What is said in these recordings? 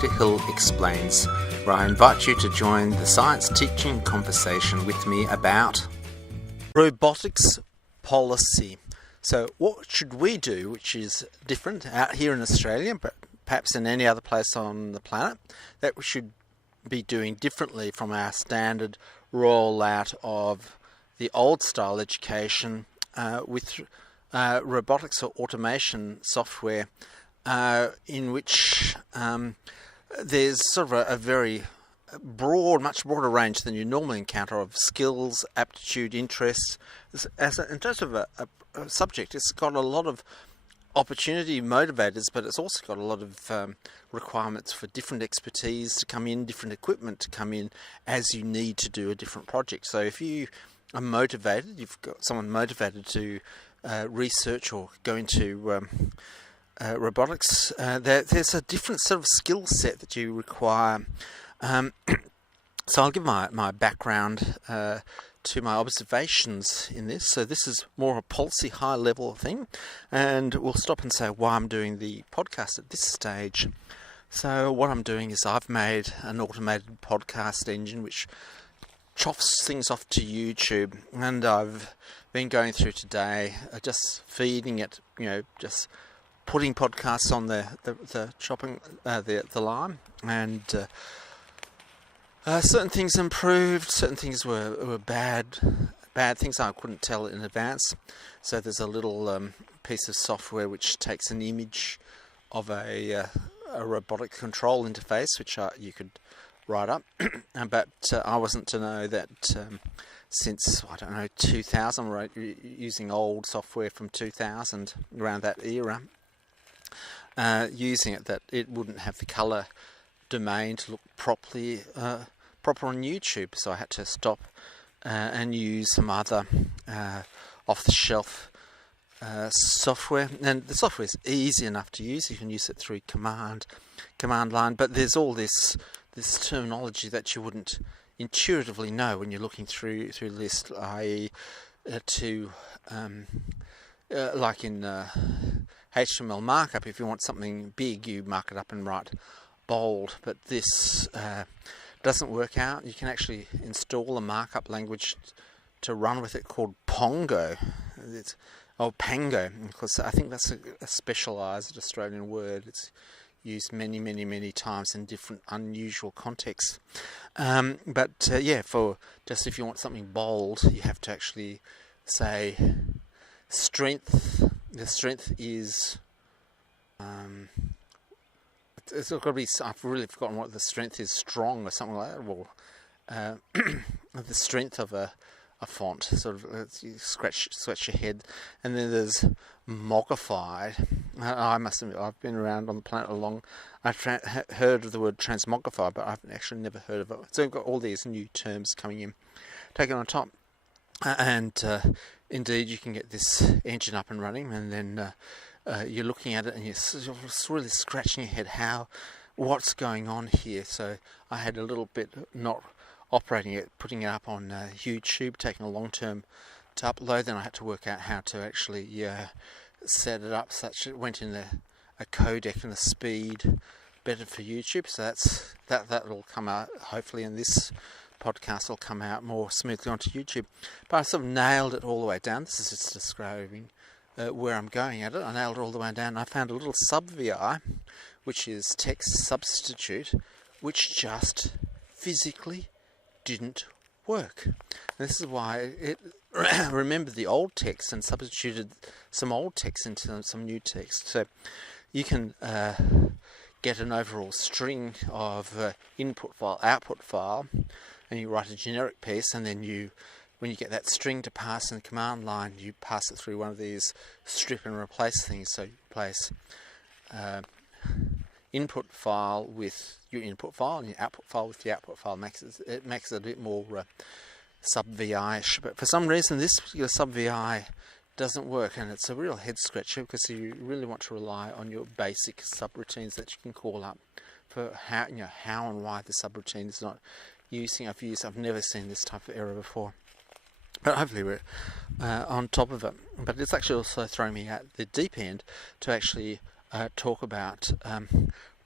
Peter Hill Explains, where I invite you to join the science teaching conversation with me about robotics policy. So what should we do, which is different out here in Australia, but perhaps in any other place on the planet, that we should be doing differently from our standard rollout of the old style education with robotics or automation software, in which there's sort of a very broad, much broader range than you normally encounter of skills, aptitude, interests. In terms of a subject, it's got a lot of opportunity motivators, but it's also got a lot of requirements for different expertise to come in, different equipment to come in as you need to do a different project. So if you are motivated, you've got someone motivated to research or go into robotics, there's a different sort of skill set that you require. So I'll give my background to my observations in this. So this is more a policy high level thing, and we'll stop and say why I'm doing the podcast at this stage. So what I'm doing is I've made an automated podcast engine which troughs things off to YouTube, and I've been going through today just feeding it, just putting podcasts on the chopping the line, and certain things improved, certain things were bad things I couldn't tell in advance. So there's a little piece of software which takes an image of a robotic control interface, which you could write up, but I wasn't to know that since 2000, we're using old software from 2000, around that era, using it, that it wouldn't have the colour domain to look proper on YouTube. So I had to stop and use some other off-the-shelf software. And the software is easy enough to use. You can use it through command line, but there's all this terminology that you wouldn't intuitively know when you're looking through the list, i.e. Like in HTML markup, if you want something big, you mark it up and write bold, but this doesn't work out. You can actually install a markup language to run with it called Pango. Pango, because I think that's a specialised Australian word. It's used many times in different unusual contexts. But if you want something bold, you have to actually say strength. The strength is it's got to be. I've really forgotten what the strength is. Strong or something like that. Well, the strength of a font. Sort of you scratch your head, and then there's mognified. I must admit, I've been around on the planet long. I've heard of the word transmogrified, but I've actually never heard of it. So we've got all these new terms coming in, taken on top, and indeed you can get this engine up and running, and then you're looking at it and you're really scratching your head. What's going on here? So I had a little bit not operating it, putting it up on YouTube, taking a long term to upload. Then I had to work out how to actually set it up such it went in a codec and a speed better for YouTube. So that will come out, hopefully, in this podcast will come out more smoothly onto YouTube. But I sort of nailed it all the way down. This is just describing where I'm going at it. I nailed it all the way down. I found a little sub-VI, which is text substitute, which just physically didn't work. And this is why it remembered the old text and substituted some old text into some new text. So you can get an overall string of input file, output file, and you write a generic piece, and then when you get that string to pass in the command line, you pass it through one of these strip and replace things. So you replace input file with your input file, and your output file with the output file. It makes it a bit more sub-VI-ish. But for some reason, this particular sub-VI doesn't work, and it's a real head scratcher because you really want to rely on your basic subroutines that you can call up for how and why the subroutine is not using. I've never seen this type of error before. But hopefully we're on top of it. But it's actually also thrown me at the deep end to actually talk about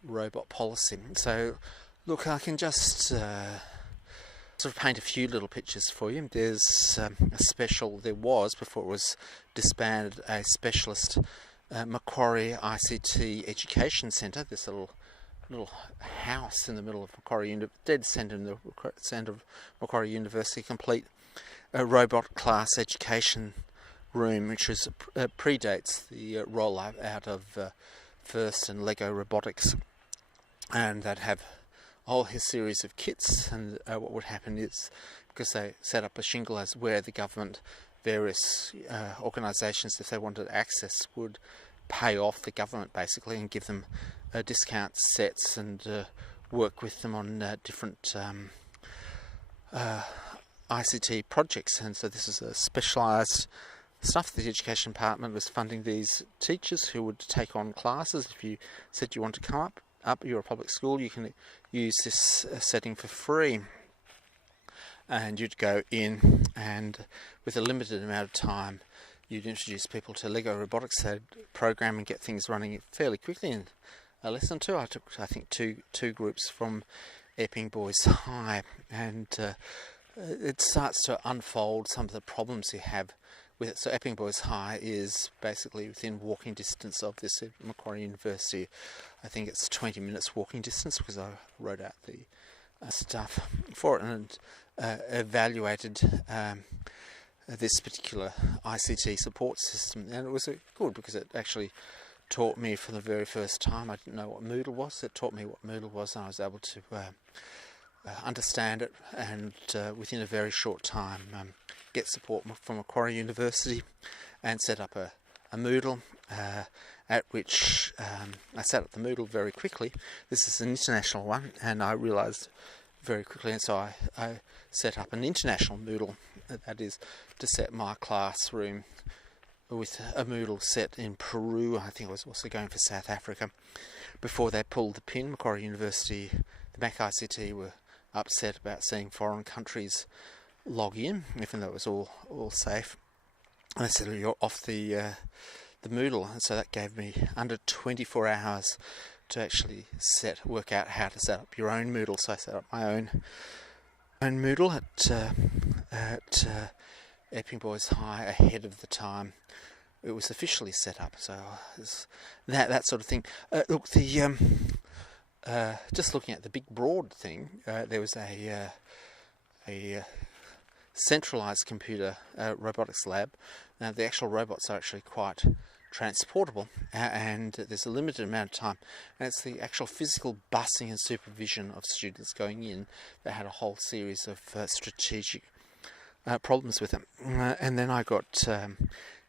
robot policy. So, look, I can just sort of paint a few little pictures for you. There's there was, before it was disbanded, a specialist Macquarie ICT Education Centre, this little house in the middle of Macquarie, dead centre in the centre of Macquarie University, complete a robot class education room, which predates the rollout out of FIRST and Lego Robotics, and they'd have a whole series of kits. And what would happen is, because they set up a shingle as where the government, various organisations, if they wanted access, would pay off the government basically and give them discount sets and work with them on different ICT projects. And so this is a specialised stuff. The Education Department was funding these teachers who would take on classes. If you said you want to come up, you're a public school, you can use this setting for free. And you'd go in, and with a limited amount of time, you'd introduce people to Lego Robotics. They'd program and get things running fairly quickly in a lesson or two. I took, I think, two groups from Epping Boys High, and it starts to unfold some of the problems you have with it. So Epping Boys High is basically within walking distance of this at Macquarie University. I think it's 20 minutes walking distance, because I wrote out the stuff for it and evaluated this particular ICT support system. And it was good, because it actually taught me for the very first time. I didn't know what Moodle was. It taught me what Moodle was, and I was able to understand it, and within a very short time get support from Macquarie University and set up a Moodle, at which I set up the Moodle very quickly. This is an international one, and I realised very quickly, and so I set up an international Moodle, that is to set my classroom with a Moodle set in Peru. I think I was also going for South Africa before they pulled the pin. Macquarie University, the Mac ICT, were upset about seeing foreign countries log in, even though it was all safe. And they said, you're off the Moodle, and so that gave me under 24 hours to actually work out how to set up your own Moodle. So I set up my own Moodle at Epping Boys High ahead of the time it was officially set up. So that sort of thing. Look, just looking at the big broad thing, there was a centralised computer robotics lab. Now the actual robots are actually quite transportable, and there's a limited amount of time, and it's the actual physical busing and supervision of students going in that had a whole series of strategic problems with them. And then I got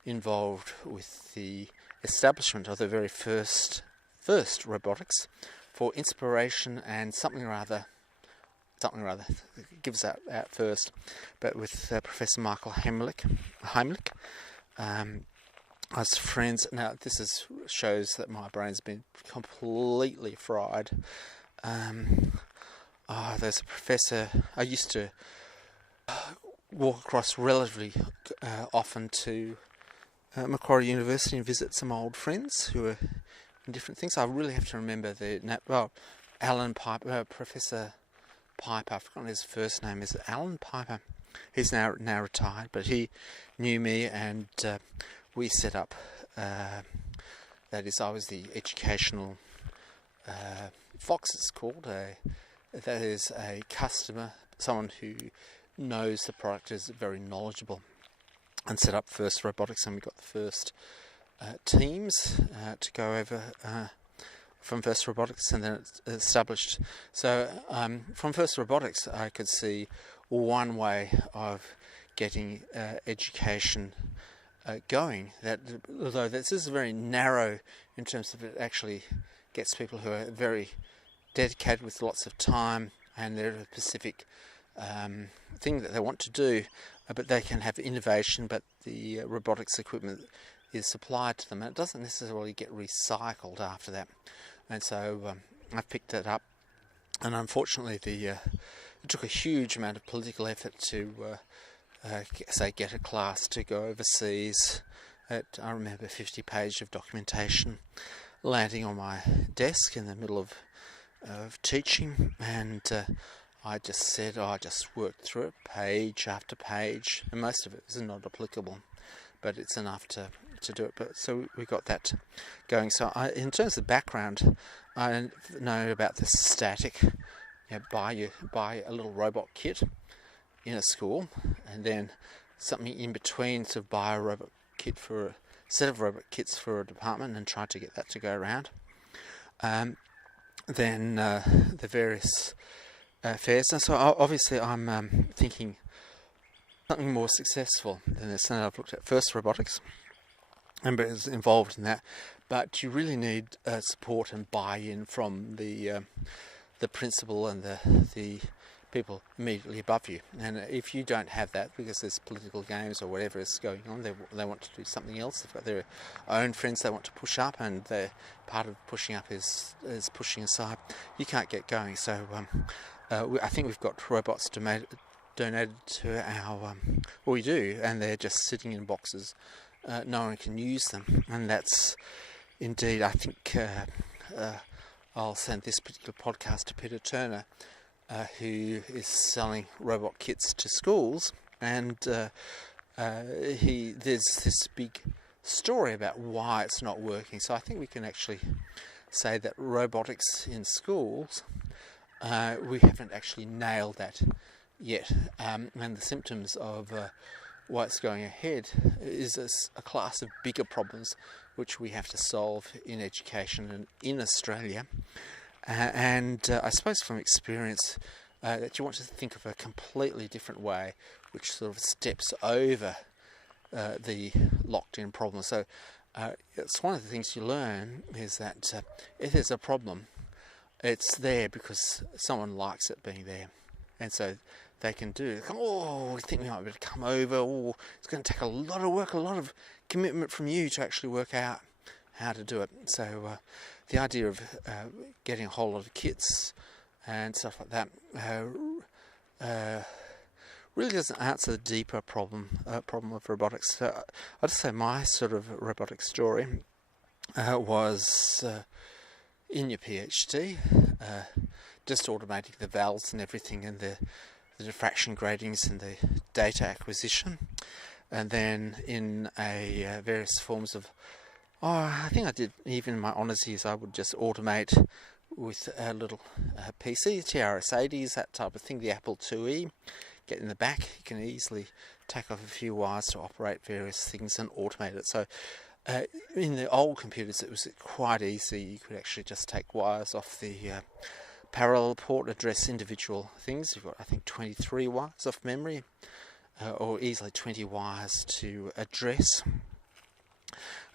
involved with the establishment of the very first robotics for inspiration and something or other, gives that out first, but with Professor Michael Heimlich. I was friends. Now this shows that my brain's been completely fried. There's a professor I used to walk across relatively often to Macquarie University and visit some old friends who were in different things. I really have to remember Alan Piper, Professor Piper. I've forgotten his first name. Is it Alan Piper? He's now retired, but he knew me, and we set up. That is, I was the educational Fox. It's called. That is a customer, someone who knows the product, is very knowledgeable, and set up FIRST Robotics, and we got the first teams to go over from FIRST Robotics, and then it's established. So from FIRST Robotics, I could see one way of getting education going. That, although this is very narrow in terms of it actually gets people who are very dedicated with lots of time, and they're a specific thing that they want to do, but they can have innovation, but the robotics equipment is supplied to them, and it doesn't necessarily get recycled after that. And so I've picked it up, and unfortunately it took a huge amount of political effort to get a class to go overseas. I remember 50 pages of documentation landing on my desk in the middle of of teaching, and I just said, I just worked through it page after page, and most of it is not applicable, but it's enough to do it. But so we got that going. So in terms of background, I know about the static. Buy a little robot kit in a school, and then something in between to buy a robot kit for a set of robot kits for a department and try to get that to go around. Then the various fairs. And so obviously I'm thinking something more successful than this. And I've looked at first robotics and was involved in that. But you really need support and buy-in from the principal and the people immediately above you. And if you don't have that, because there's political games or whatever is going on, they want to do something else. They've got their own friends they want to push up, and part of pushing up is pushing aside. You can't get going. So I think we've got robots donated to our, we do, and they're just sitting in boxes. No one can use them, and that's indeed, I think, I'll send this particular podcast to Peter Turner, who is selling robot kits to schools, and there's this big story about why it's not working. So I think we can actually say that robotics in schools, we haven't actually nailed that yet, and the symptoms of why it's going ahead is a class of bigger problems which we have to solve in education and in Australia. And I suppose from experience that you want to think of a completely different way which sort of steps over the locked-in problem. So it's one of the things you learn is that if there's a problem, it's there because someone likes it being there. And so they can do it. Oh, we think we might be able to come over. Oh, it's going to take a lot of work, a lot of commitment from you to actually work out how to do it. So the idea of getting a whole lot of kits and stuff like that really doesn't answer the deeper problem of robotics. So I'd say my sort of robotic story was in your PhD, just automating the valves and everything, and the diffraction gratings and the data acquisition, and then in various forms of, I think I did, even in my honours years, I would just automate with a little PC, TRS-80s, that type of thing, the Apple IIe, get in the back, you can easily take off a few wires to operate various things and automate it. So in the old computers it was quite easy, you could actually just take wires off the parallel port, address individual things. You've got, I think, 23 wires off memory, or easily 20 wires to address.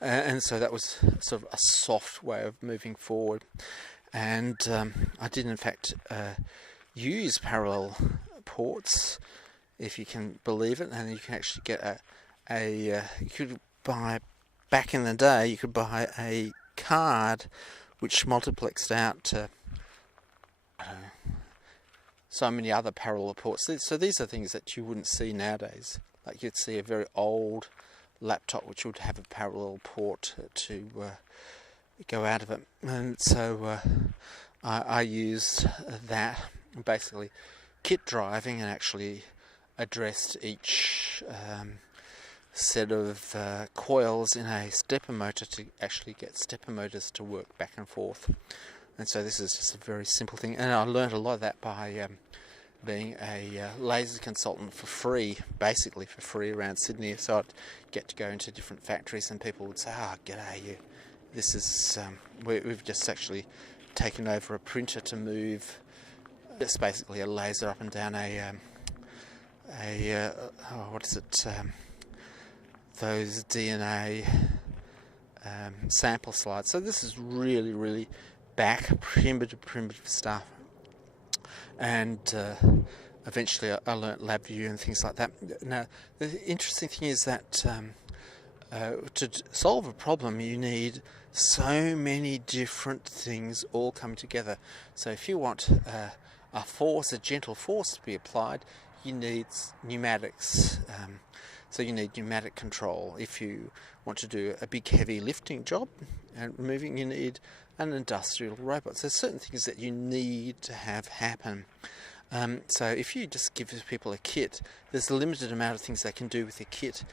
And so that was sort of a soft way of moving forward. And I did, in fact, use parallel ports, if you can believe it, and you can actually get you could buy, back in the day, you could buy a card which multiplexed out to so many other parallel ports. So these are things that you wouldn't see nowadays. Like you'd see a very old laptop which would have a parallel port to go out of it. And so I used that, basically kit driving, and actually addressed each set of coils in a stepper motor to actually get stepper motors to work back and forth. And so this is just a very simple thing, and I learned a lot of that by being a laser consultant for free, basically for free around Sydney. So I'd get to go into different factories and people would say, g'day, you, this is, we've just actually taken over a printer to move, it's basically a laser up and down what is it, those DNA sample slides. So this is really, really back, primitive stuff. And eventually I learnt LabVIEW and things like that. Now, the interesting thing is that to solve a problem, you need so many different things all coming together. So if you want a gentle force to be applied, you need pneumatics. So you need pneumatic control. If you want to do a big heavy lifting job and moving, you need an industrial robot. So there's certain things that you need to have happen. So if you just give people a kit, there's a limited amount of things they can do with the kit,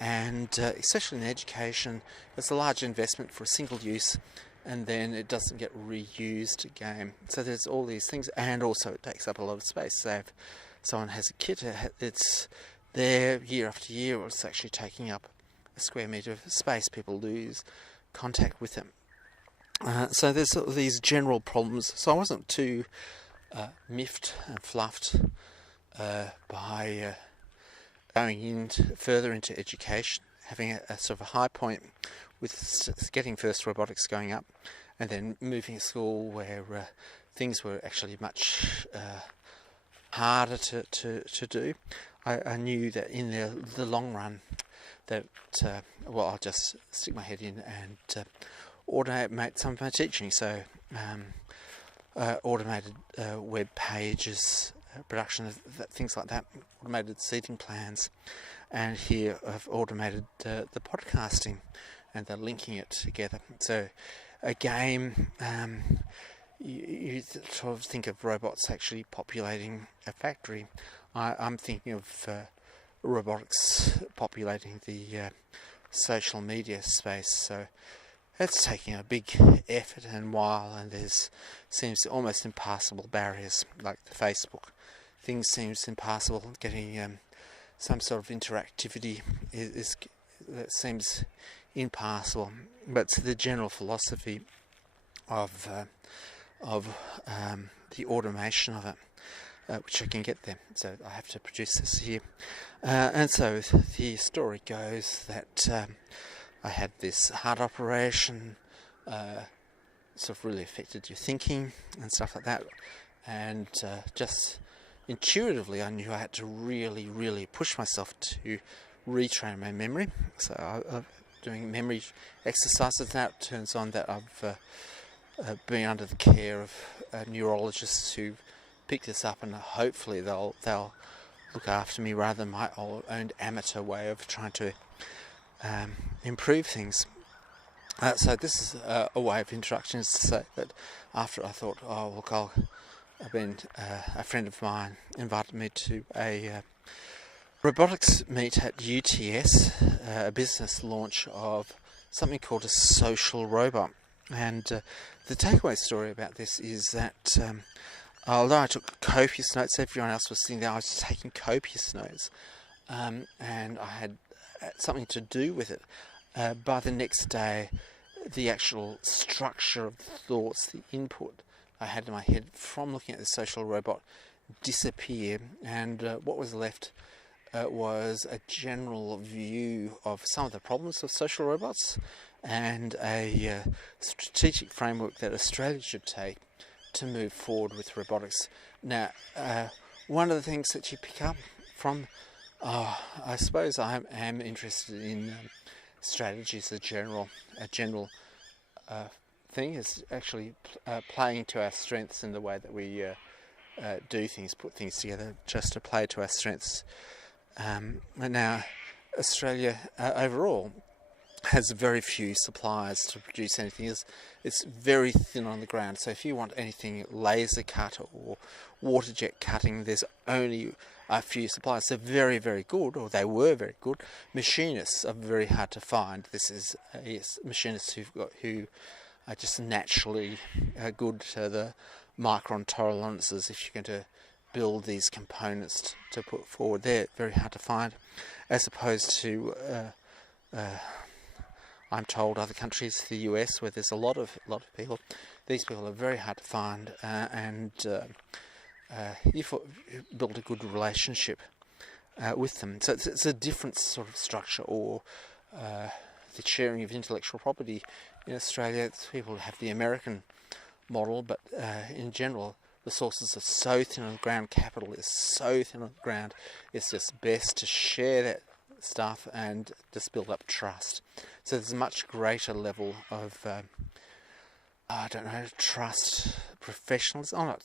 and especially in education, it's a large investment for a single use, and then it doesn't get reused again. So there's all these things, and also it takes up a lot of space. So if someone has a kit, it's there year after year, or it's actually taking up a square metre of space. People lose contact with them. So there's sort of these general problems. So I wasn't too miffed and fluffed by going further into education, having a sort of a high point with getting first robotics going up, and then moving to school where things were actually much harder to do. I knew that in the long run that, I'll just stick my head in and automate some of my teaching. So automated web pages, production of things like that, automated seating plans, and here I've automated the podcasting and the linking it together. So again, you sort of think of robots actually populating a factory. I'm thinking of robotics populating the social media space. So it's taking a big effort and while, and there's seems almost impassable barriers, like the Facebook thing seems impassable. Getting some sort of interactivity that seems impassable. But the general philosophy of the automation of it, which I can get there. So I have to produce this here. And so the story goes that I had this heart operation, sort of really affected your thinking and stuff like that. And just intuitively I knew I had to really, really push myself to retrain my memory. So I'm doing memory exercises. Now it turns on that I've been under the care of neurologists who pick this up, and hopefully they'll look after me rather than my own amateur way of trying to improve things. So this is a way of introductions to say that after I thought, a friend of mine invited me to a robotics meet at UTS, a business launch of something called a social robot. And the takeaway story about this is that although I took copious notes, everyone else was sitting there, I was taking copious notes, and I had something to do with it. By the next day, the actual structure of the thoughts, the input I had in my head from looking at the social robot disappear, and what was left was a general view of some of the problems of social robots and a strategic framework that Australia should take to move forward with robotics. Now, one of the things that you pick up from, I suppose I am interested in strategies. A general thing is actually playing to our strengths in the way that we do things, put things together just to play to our strengths. And now, Australia overall has very few suppliers to produce anything. It's very thin on the ground. So if you want anything laser cut or water jet cutting, there's only a few suppliers. They're very, very good, or they were very good. Machinists are very hard to find. This is machinists who are just naturally good to the micron tolerances. If you're going to build these components to put forward, they're very hard to find, as opposed to I'm told other countries, the US, where there's a lot of people. These people are very hard to find, and you build a good relationship with them. So it's a different sort of structure, or the sharing of intellectual property in Australia. People have the American model, but in general, resources are so thin on the ground. Capital is so thin on the ground. It's just best to share that stuff and just build up trust. So there's a much greater level of trust, professionalism.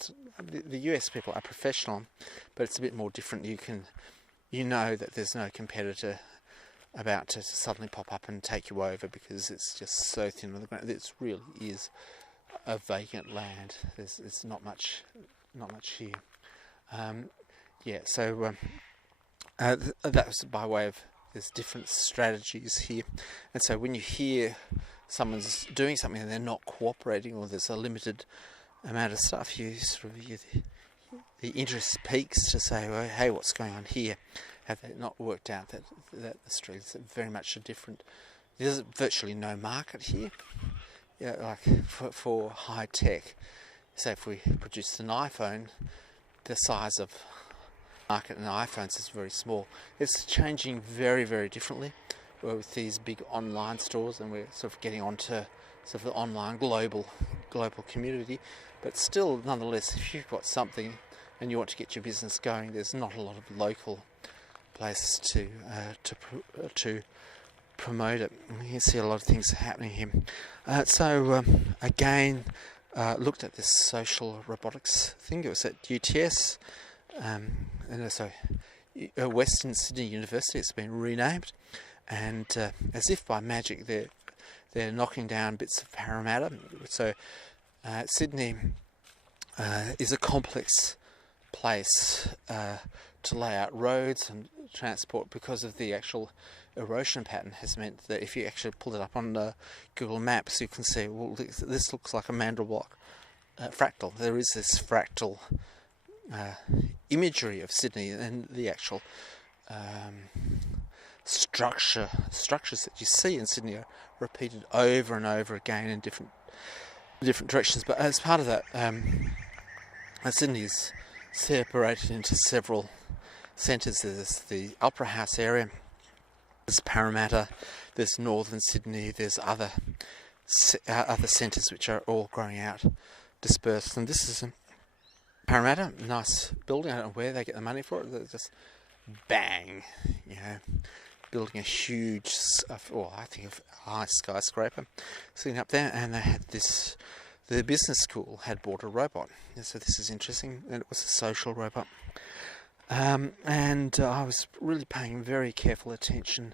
The US people are professional, but it's a bit more different. You know that there's no competitor about to suddenly pop up and take you over because it's just so thin on the ground. It really is a vacant land. There's not much here. That was by way of there's different strategies here, and so when you hear someone's doing something and they're not cooperating, or there's a limited amount of stuff, you sort of the interest peaks to say, well, hey, what's going on here? Have they not worked out that Australia's very much a different? There's virtually no market here. Yeah, like for high tech. So if we produced an iPhone, the size of market in iPhones is very small. It's changing very, very differently with these big online stores, and we're sort of getting onto sort of the online global community. But still, nonetheless, if you've got something and you want to get your business going, there's not a lot of local places to promote it. You can see a lot of things happening here. Again, looked at this social robotics thing. It was at UTS, and also Western Sydney University. It's been renamed, and as if by magic, they're knocking down bits of Parramatta. So Sydney is a complex place to lay out roads and transport because of the actual erosion pattern. Has meant that if you actually pull it up on Google Maps, you can see, well, this looks like a Mandelbrot fractal. There is this fractal imagery of Sydney, and the actual structures that you see in Sydney are repeated over and over again in different directions. But as part of that, Sydney is separated into several centres. There's the Opera House area, there's Parramatta, there's Northern Sydney, there's other centres which are all growing out, dispersed. And this is Parramatta, nice building. I don't know where they get the money for it. They're just bang, building a huge, I think a high skyscraper sitting up there. And they had the business school had bought a robot. And so this is interesting, and it was a social robot. And I was really paying very careful attention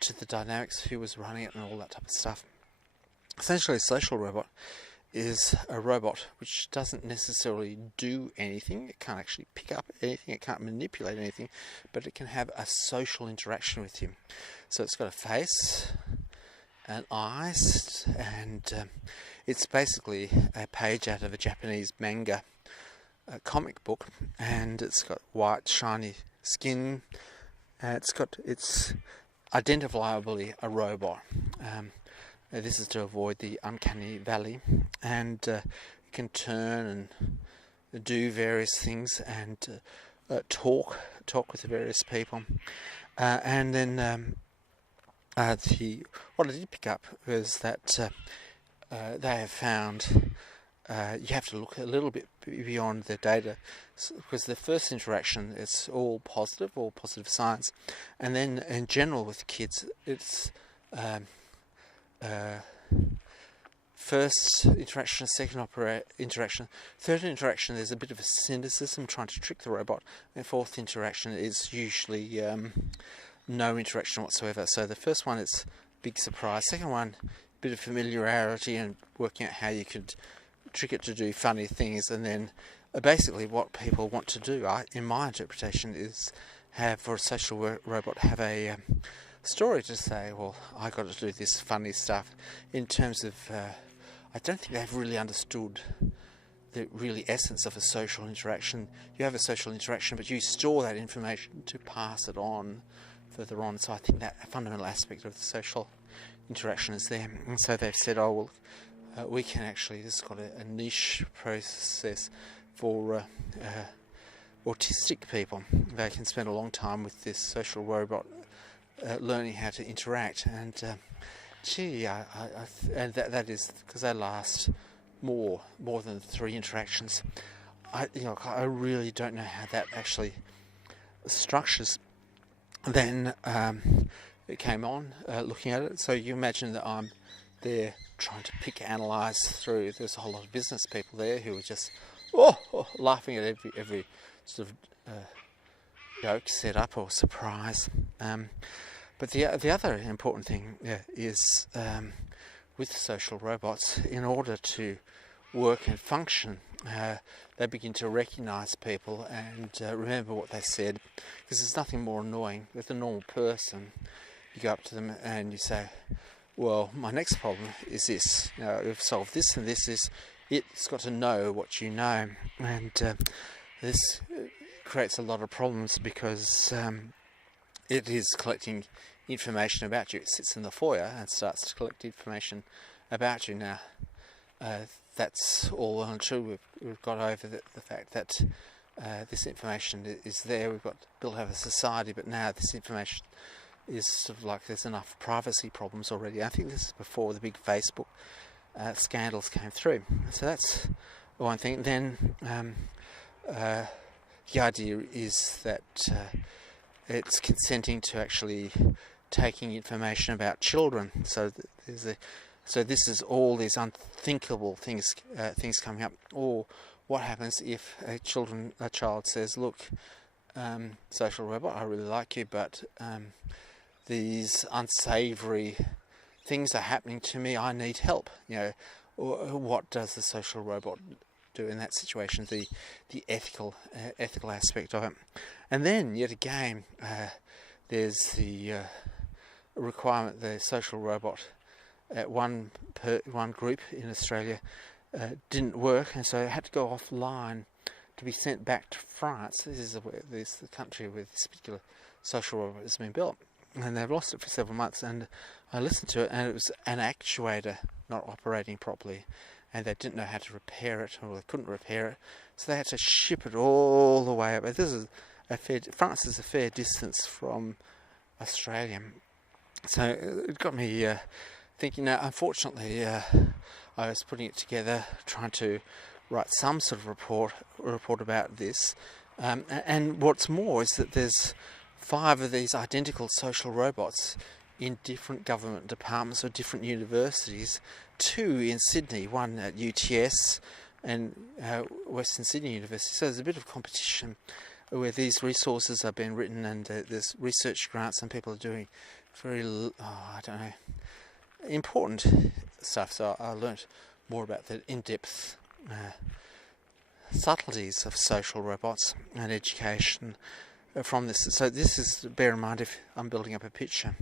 to the dynamics, who was running it and all that type of stuff. Essentially, a social robot is a robot which doesn't necessarily do anything. It can't actually pick up anything, it can't manipulate anything, but it can have a social interaction with you. So it's got a face and eyes, and it's basically a page out of a Japanese manga comic book, and it's got white shiny skin, and it's identifiably a robot. This is to avoid the uncanny valley, and it can turn and do various things, and talk with the various people. And then what I did pick up was that they have found you have to look a little bit beyond the data, because the first interaction is all positive signs, and then in general with kids, it's first interaction, second interaction, third interaction, there's a bit of a cynicism trying to trick the robot, and fourth interaction is usually no interaction whatsoever. So the first one is big surprise, second one bit of familiarity and working out how you could trick it to do funny things, and then basically what people want to do, in my interpretation, is have, for a social robot, have a story to say, well, I got to do this funny stuff. In terms of, I don't think they've really understood the really essence of a social interaction. You have a social interaction, but you store that information to pass it on further on. So I think that a fundamental aspect of the social interaction is there. And so they've said, oh, well, we can actually, this has got a niche process for autistic people. They can spend a long time with this social robot learning how to interact, and and that is because they last more than 3 interactions. I really don't know how that actually structures. Then it came on looking at it. So you imagine that I'm there trying to analyse through. There's a whole lot of business people there who were just laughing at every sort of joke set up or surprise. But the other important thing is with social robots, in order to work and function, they begin to recognise people and remember what they said, because there's nothing more annoying with a normal person. You go up to them and you say, well, my next problem is this. We've solved this and this. It's got to know what you know. And this creates a lot of problems because it is collecting information about you. It sits in the foyer and starts to collect information about you. Now, that's all well and true. We've got over the fact that this information is there. We've got built over society, but now this information is sort of like there's enough privacy problems already. I think this is before the big Facebook scandals came through. So that's one thing. Then the idea is that it's consenting to actually taking information about children. So this is all these unthinkable things coming up. Or what happens if a child says, "Look, social robot, I really like you, but these unsavoury things are happening to me. I need help." Or what does the social robot do in that situation? The ethical aspect of it, and then yet again, there's the requirement. The social robot at one group in Australia didn't work, and so it had to go offline to be sent back to France. This is the country where this particular social robot has been built. And they've lost it for several months, and I listened to it, and it was an actuator not operating properly, and they didn't know how to repair it, or they couldn't repair it, so they had to ship it all the way up. France is a fair distance from Australia, so it got me thinking. Now, unfortunately, I was putting it together, trying to write some sort of report about this, and what's more is that there's 5 of these identical social robots in different government departments or different universities, 2 in Sydney, 1 at UTS and Western Sydney University. So there's a bit of competition where these resources are being written, and there's research grants, and people are doing very, important stuff. So I learnt more about the in-depth subtleties of social robots and education from this. So this is, bear in mind, if I'm building up a picture,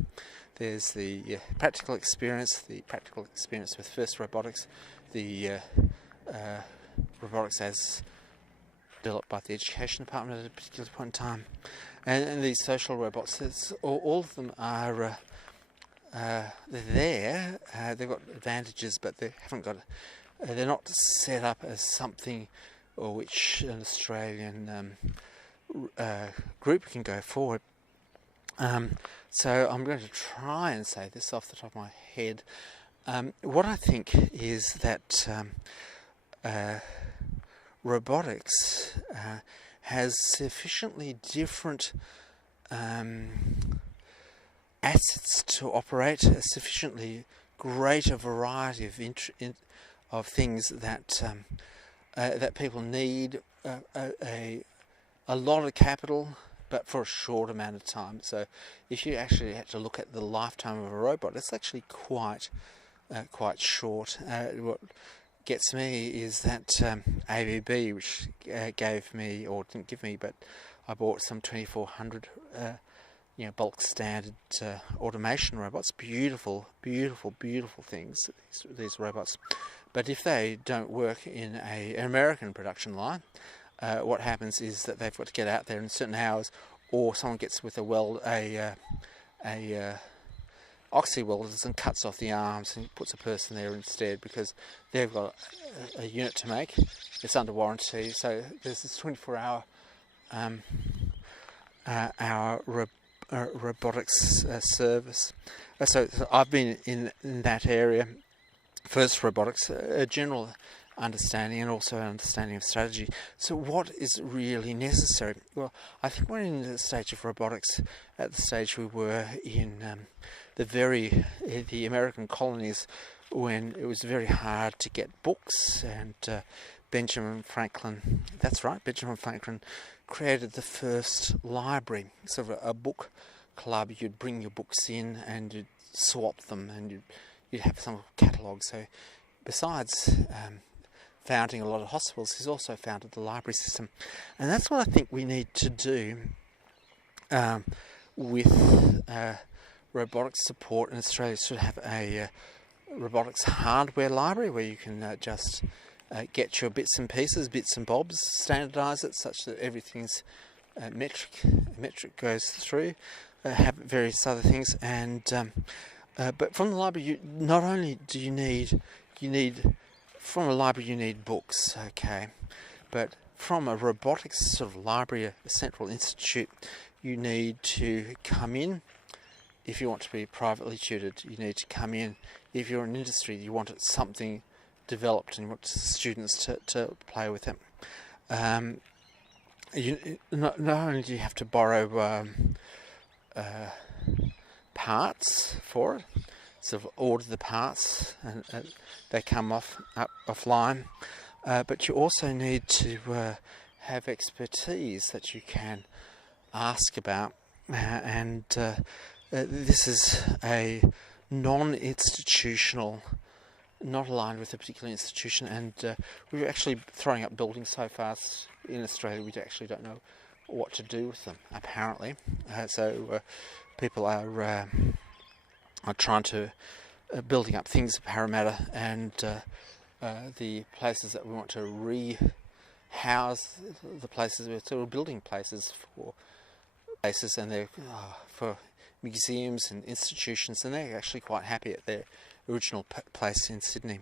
there's the practical experience with first robotics, the robotics as developed by the education department at a particular point in time, and these social robots, all of them are they're there. They've got advantages, but they're not set up as something or which an Australian group can go forward. So I'm going to try and say this off the top of my head. What I think is that robotics has sufficiently different assets to operate, a sufficiently greater variety of things that people need a lot of capital, but for a short amount of time. So if you actually had to look at the lifetime of a robot, it's actually quite short. What gets me is that ABB, which gave me, or didn't give me, but I bought some 2400 bulk standard automation robots. Beautiful things, these robots. But if they don't work in an American production line, what happens is that they've got to get out there in certain hours, or someone gets with a oxy welders and cuts off the arms and puts a person there instead, because they've got a unit to make. It's under warranty, so there's this 24-hour robotics service. So I've been in that area. First robotics, a general understanding, and also an understanding of strategy. So what is really necessary? Well, I think we're in the stage of robotics at the stage we were in the American colonies, when it was very hard to get books, and Benjamin Franklin created the first library, sort of a book club, you'd bring your books in and you'd swap them, and you'd have some catalogue. So besides founding a lot of hospitals, he's also founded the library system. And that's what I think we need to do with robotics support in Australia. Should have a robotics hardware library where you can just get your bits and pieces, bits and bobs, standardise it such that everything's metric goes through, have various other things. And but from the library, not only do you need from a library you need books, okay, but from a robotics sort of library, a central institute, you need to come in. If you want to be privately tutored, you need to come in. If you're in industry, you want something developed and you want students to play with it. Not only do you have to borrow parts for it, sort of order the parts and they come offline, but you also need to have expertise that you can ask about, and this is a non-institutional, not aligned with a particular institution, and we're actually throwing up buildings so fast in Australia we actually don't know what to do with them, apparently. So people are trying to building up things at Parramatta, and the places that we want to re-house, the places we're still building places for places, and they're for museums and institutions, and they're actually quite happy at their original place in Sydney.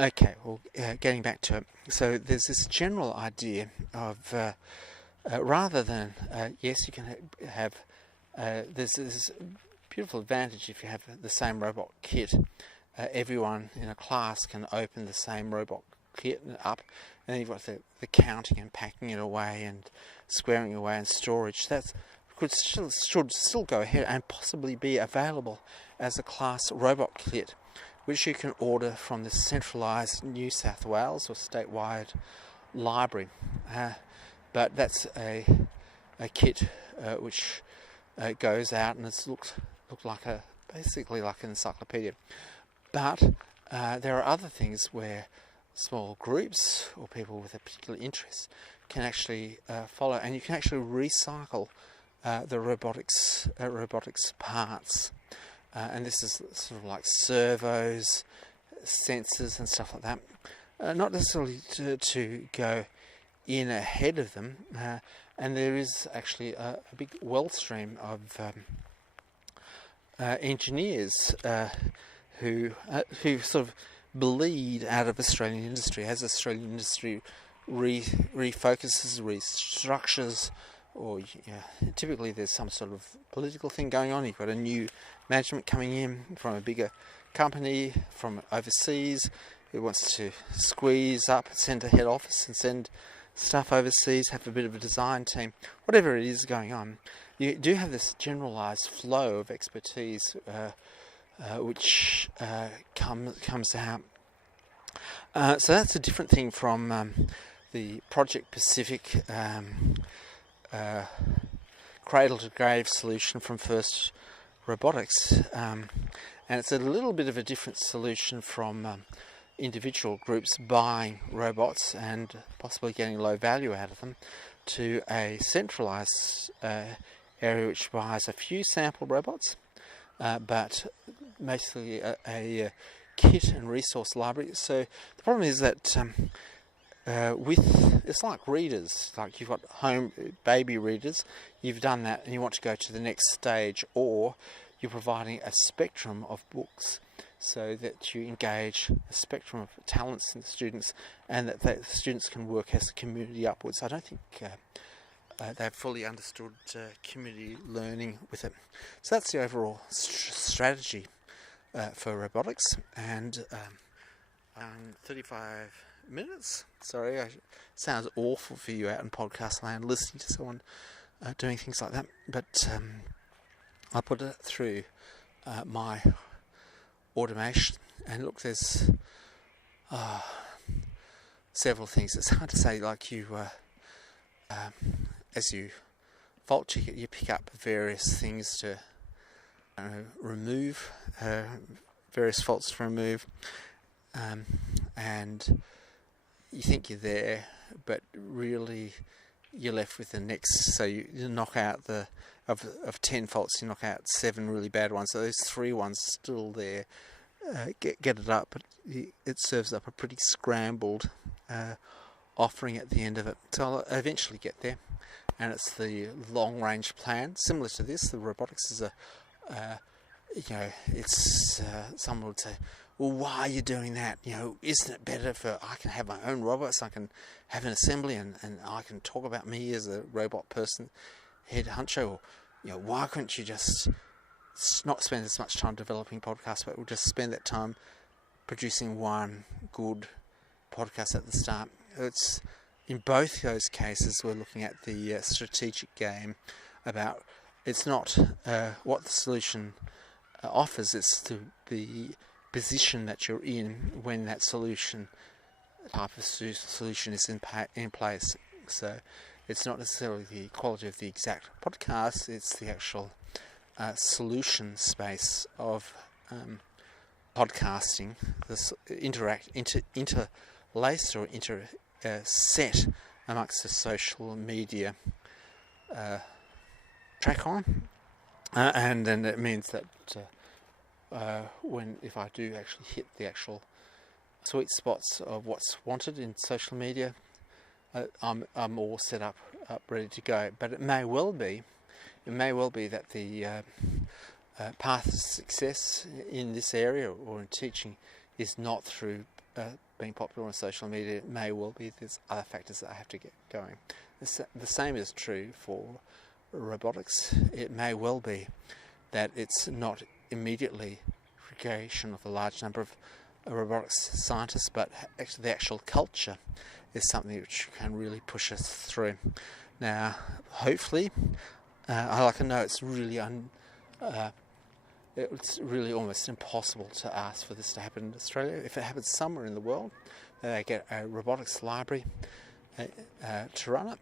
Okay, well, getting back to it. So there's this general idea of rather than yes, you can have there's this beautiful advantage if you have the same robot kit. Everyone in a class can open the same robot kit up, and then you've got the counting and packing it away and squaring away and storage. That should still go ahead and possibly be available as a class robot kit, which you can order from the centralised New South Wales or statewide library. But that's a kit which goes out, and it's looked like basically like an encyclopedia. But there are other things where small groups or people with a particular interest can actually follow, and you can actually recycle the robotics parts. And this is sort of like servos, sensors and stuff like that. Not necessarily to go in ahead of them. And there is actually a big well-stream of engineers who sort of bleed out of Australian industry as Australian industry refocuses, restructures, or typically there's some sort of political thing going on. You've got a new management coming in from a bigger company from overseas who wants to squeeze up, send a head office and send stuff overseas, have a bit of a design team, whatever it is going on. You do have this generalised flow of expertise which comes out. So that's a different thing from the Project Pacific cradle-to-grave solution from First Robotics, and it's a little bit of a different solution from individual groups buying robots and possibly getting low value out of them, to a centralised area which buys a few sample robots, but basically a kit and resource library. So the problem is that it's like readers, like you've got home baby readers, you've done that and you want to go to the next stage, or you're providing a spectrum of books so that you engage a spectrum of talents in the students, and that the students can work as a community upwards. I don't think they've fully understood community learning with it. So that's the overall strategy for robotics. And 35 minutes. Sorry, it sounds awful for you out in podcast land listening to someone doing things like that. But I put it through my automation, and look, there's several things. It's hard to say, like you as you fault ticket, you pick up various things to remove, various faults to remove, and you think you're there, but really you're left with the next. So you knock out of 10 faults, you knock out 7 really bad ones. So those 3 ones still there. Get it up, but it serves up a pretty scrambled offering at the end of it. So I'll eventually get there, and it's the long-range plan, similar to this. The robotics is someone would say, well, why are you doing that? Isn't it better for I can have my own robots, I can have an assembly, and I can talk about me as a robot person, head honcho, or why couldn't you just not spend as much time developing podcasts, but we'll just spend that time producing one good podcast at the start. It's in both those cases we're looking at the strategic game about it's not what the solution offers, it's the position that you're in when that type of solution is in place. So it's not necessarily the quality of the exact podcast, it's the actual solution space of podcasting, this interlaced or set amongst the social media track on, and then it means that if I do actually hit the actual sweet spots of what's wanted in social media, I'm all set up ready to go. But it may well be that the path to success in this area or in teaching is not through being popular on social media. It may well be there's other factors that I have to get going. The same is true for robotics. It may well be that it's not immediately creation of a large number of robotics scientists, but actually the actual culture is something which can really push us through. Now, hopefully, I know it's really it's really almost impossible to ask for this to happen in Australia. If it happens somewhere in the world, they get a robotics library to run it.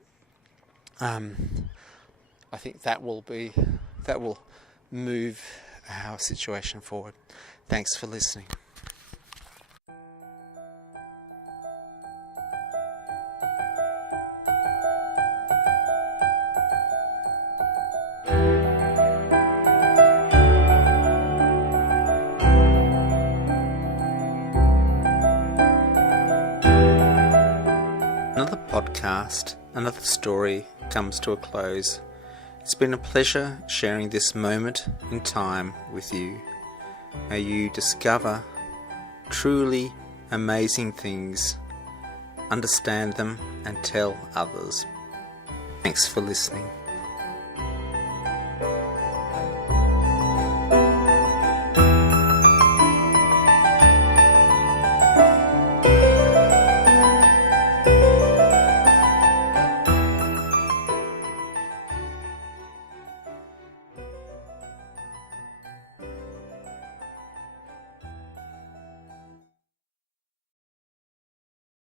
I think that will move our situation forward. Thanks for listening. Another podcast, another story comes to a close. It's been a pleasure sharing this moment in time with you. May you discover truly amazing things, understand them, and tell others. Thanks for listening.